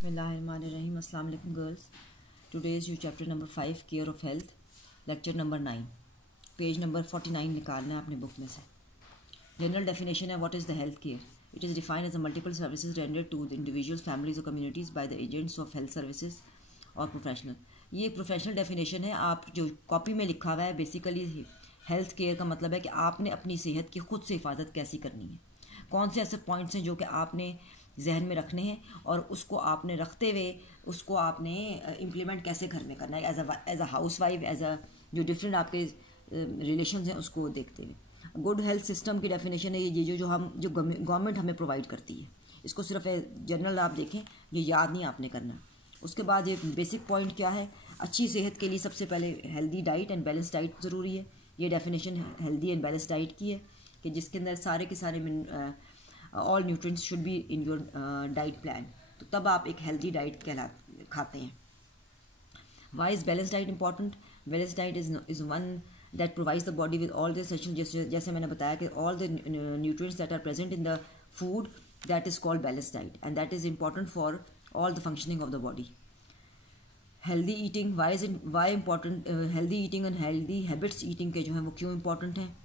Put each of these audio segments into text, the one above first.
Bismillahirrahmanirrahim. Assalamu alaikum girls. Today is your chapter number 5 care of health, lecture number 9. Page number 49 निकालना है अपने book में से. General definition है what is the health care. It is defined as the multiple services rendered to the individuals, families or communities by the agents of health services or professional. ये professional definition है. आप जो copy में लिखा हुआ है basically health care का मतलब है कि आपने अपनी सेहत की खुद से हिफाजत कैसी करनी है, कौन से ऐसे पॉइंट्स हैं जो कि आपने जहन में रखने हैं और उसको आपने रखते हुए उसको आपने इम्प्लीमेंट कैसे घर में करना है as a housewife, as a जो डिफरेंट आपके रिलेशंस हैं उसको देखते हुए. गुड हेल्थ सिस्टम की डेफिनेशन है ये जो गवर्नमेंट हमें प्रोवाइड करती है. इसको सिर्फ जनरल आप देखें, ये याद नहीं आपने करना. उसके बाद ये बेसिक पॉइंट क्या है, अच्छी सेहत के लिए सबसे पहले healthy diet and balance diet ज़रूरी है. ये definition healthy and balance diet की है कि जिसके अंदर सारे के सारे all nutrients should be in your diet plan. तो तब आप एक हेल्दी डाइट खाते हैं. Why is balance diet important? Balance diet is one that provides the body with all the essential, जैसे मैंने बताया कि all the nutrients that are present in the food, that is called balance diet and that is important for all the functioning of the body. Healthy eating, why important? Healthy eating and healthy habits eating के जो हैं वो क्यों important हैं.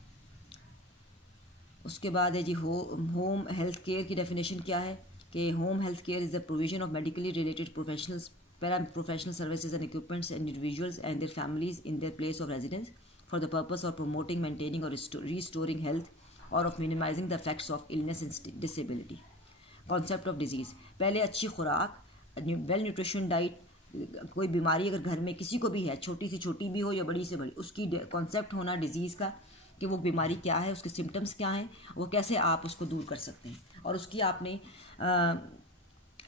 उसके बाद है जी होम हेल्थ केयर की डेफिनेशन क्या है कि home health care is the provision of medically related professionals, para professional services and equipments and individuals and their families in their place of residence for the purpose of promoting, maintaining और restoring health और of minimizing the effects of illness and disability. Concept of disease, पहले अच्छी खुराक, well nutrition diet. कोई बीमारी अगर घर में किसी को भी है, छोटी से छोटी भी हो या बड़ी से बड़ी, उसकी कॉन्सेप्ट होना डिजीज़ का कि वो बीमारी क्या है, उसके सिम्टम्स क्या हैं, वो कैसे आप उसको दूर कर सकते हैं और उसकी आपने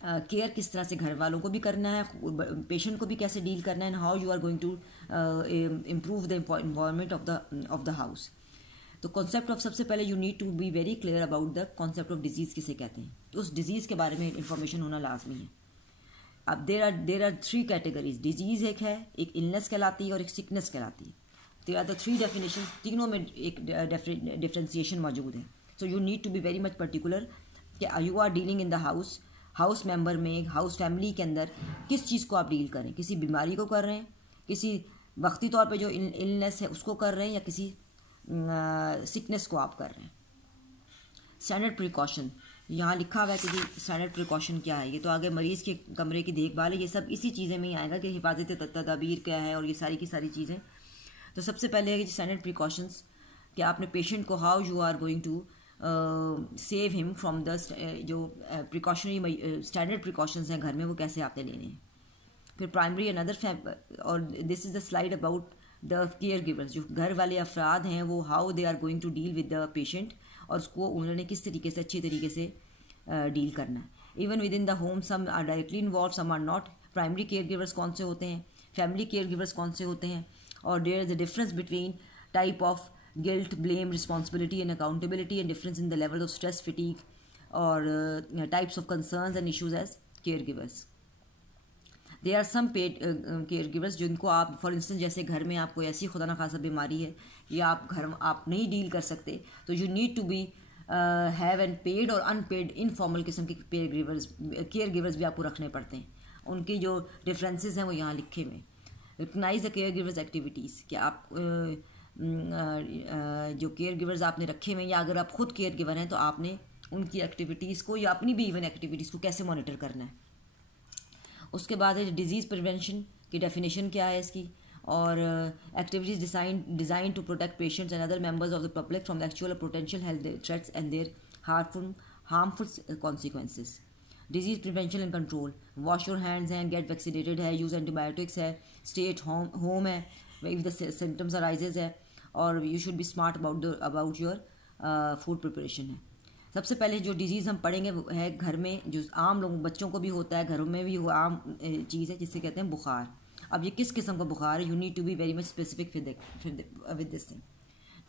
केयर किस तरह से घर वालों को भी करना है, पेशेंट को भी कैसे डील करना है, and how you are going to improve the environment of the house. तो कॉन्सेप्ट ऑफ, सबसे पहले you need to be very clear about the concept of disease किसे कहते हैं. तो उस डिजीज़ के बारे में इंफॉर्मेशन होना लाजमी है. अब देर आर 3 कैटेगरीज. डिजीज़ एक है, एक इलनेस कहलाती है और एक सिकनेस कहलाती है. There are the 3 definitions, तीनों में एक डिफ्रेंसिएशन मौजूद है. So you need to be very much particular कि you are dealing in the house member में, हाउस फैमिली के अंदर किस चीज़ को आप डील करें. किसी बीमारी को कर रहे हैं, किसी वक्ती तौर पे जो इलनेस है उसको कर रहे हैं, या किसी सिकनेस को आप कर रहे हैं. स्टैंडर्ड प्रिकॉशन, यहाँ लिखा हुआ है कि जी स्टैंडर्ड प्रिकॉशन क्या है. ये तो आगे मरीज़ के कमरे की देखभाल है, ये सब इसी चीज़ें में ही आएगा कि हिफाजत तदाबीर क्या है और ये सारी की सारी चीज़ें. तो सबसे पहले है कि स्टैंडर्ड प्रिकॉशंस कि आपने पेशेंट को how you are going to save him from the जो प्रिकॉशनरी स्टैंडर्ड प्रिकॉशंस हैं घर में, वो कैसे आपने लेने हैं. फिर प्राइमरी एंड अदर, और this is the slide about the care givers. जो घर वाले अफराद हैं वो how they are going to deal with the patient और उसको उन्होंने किस तरीके से अच्छी तरीके से डील करना है. Even with in the home some are directly involve, some are not. Primary care givers कौन से होते हैं, फैमिली केयर गिवर्स कौन से होते हैं, और there is a difference between type of guilt, blame, responsibility and accountability, and difference in the level of stress, fatigue और types of concerns and issues as care givers. There are some paid care givers जिनको आप, for instance जैसे घर में आपको ऐसी खुदा न खासा बीमारी है या आप नहीं डील कर सकते, तो you need to be have and paid और अनपेड इनफॉर्मल किस्म के केयर गिवर्स भी आपको रखने पड़ते हैं. उनकी जो डिफरेंसेस हैं वो यहाँ लिखे हुए. Recognise the care givers activities, कि आप जो केयर गिवर्स आपने रखे हुए हैं या अगर आप खुद केयर गिवर हैं तो आपने उनकी एक्टिविटीज़ को या अपनी भी इवन एक्टिविटीज़ को कैसे मॉनिटर करना है. उसके बाद है डिजीज़ प्रिवेंशन की डेफिनेशन क्या है इसकी, और activities design to protect patients and other members of the public from the actual potential health threats and their harmful consequences. Disease prevention and control, wash your hands हैं, get vaccinated है, use antibiotics है, stay at home है if the symptoms arises है, और you should be smart about your food preparation है. सबसे पहले जो डिजीज़ हम पढ़ेंगे वो है घर में, जो आम लोगों बच्चों को भी होता है, घरों में भी वो आम चीज़ है जिसे कहते हैं बुखार. अब ये किस किस्म का बुखार है, you need to be very much specific with this thing.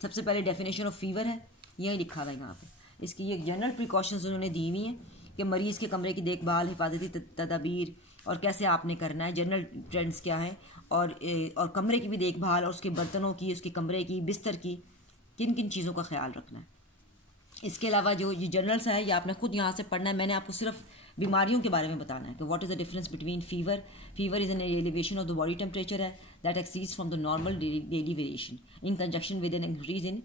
सबसे पहले डेफिनेशन ऑफ फीवर है, यही लिखा हुआ है यहाँ पे. इसकी ये जनरल प्रिकॉशंस उन्होंने दी हुई हैं कि मरीज़ के कमरे की देखभाल, हिफाजती तदाबीर और कैसे आपने करना है, जनरल ट्रेंड्स क्या है, और कमरे की भी देखभाल और उसके बर्तनों की, उसके कमरे की, बिस्तर की, किन किन चीज़ों का ख्याल रखना है. इसके अलावा जो ये जर्नल्स है ये आपने खुद यहाँ से पढ़ना है. मैंने आपको सिर्फ बीमारियों के बारे में बताना है कि what is the difference between fever. Fever is an elevation of the body temperature है that exceeds from the normal daily variation in conjunction with an increase in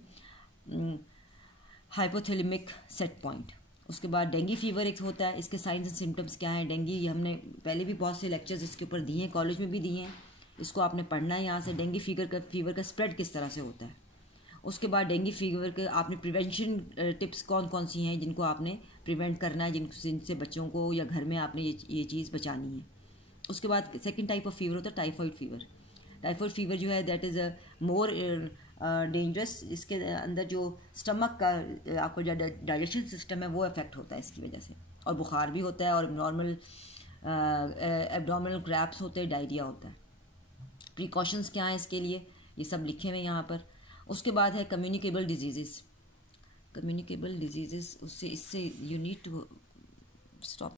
hypothalamic set point. उसके बाद डेंगू फीवर एक होता है. इसके science and symptoms क्या हैं? Dengue हमने पहले भी बहुत से लेक्चर्स इसके ऊपर दिए हैं, कॉलेज में भी दिए हैं. इसको आपने पढ़ना है यहाँ से. डेंगू फीवर का स्प्रेड किस तरह से होता है. उसके बाद डेंगू फीवर के आपने प्रिवेंशन टिप्स कौन कौन सी हैं जिनको आपने प्रिवेंट करना है, जिनसे बच्चों को या घर में आपने ये चीज़ बचानी है. उसके बाद सेकंड टाइप ऑफ फीवर होता है टाइफाइड फीवर. टाइफाइड फीवर जो है दैट इज़ मोर डेंजरस. इसके अंदर जो स्टमक का आपको जो डाइजेशन सिस्टम है वो इफेक्ट होता है इसकी वजह से, और बुखार भी होता है, और नॉर्मल एब्डोमिनल क्रैम्प्स होते हैं, डायरिया होता है. प्रिकॉशंस क्या हैं इसके लिए, ये सब लिखे हुए हैं यहाँ पर. उसके बाद है कम्युनिकेबल डिजीज़. उससे इससे यू नीड टू स्टॉप.